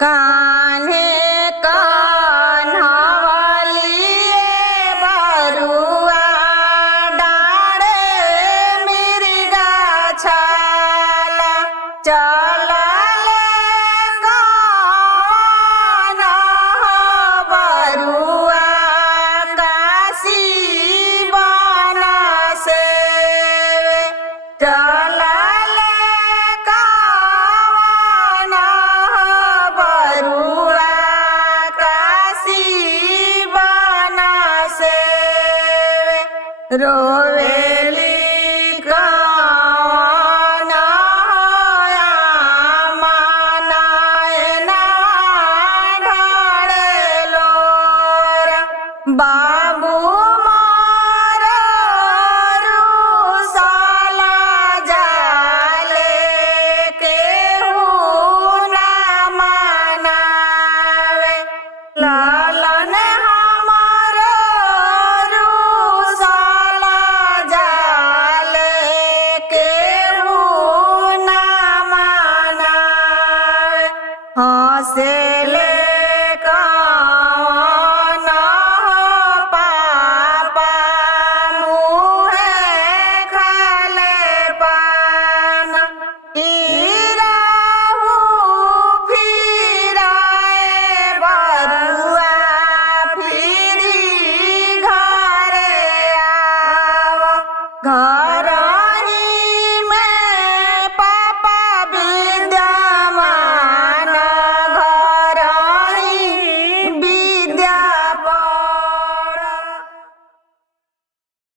कान्हे कान्हावलिए बरुआ डाँडे मृगा छाला चलले कान्हा बरुआ काशी वन से चलले कान्हा बरुआ काशी वन से रोवेली कान्हा मानाए ना ढाड़े लोर बा